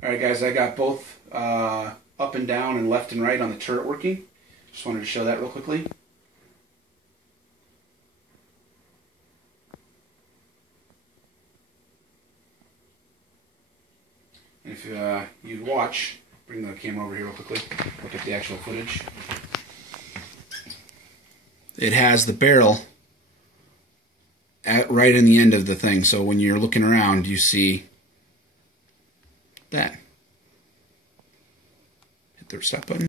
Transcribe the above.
Alright guys, I got both up and down and left and right on the turret working. Just wanted to show that real quickly. And if you watch, bring the camera over here real quickly, look at the actual footage. It has the barrel right in the end of the thing, so when you're looking around you see that. Hit the stop button.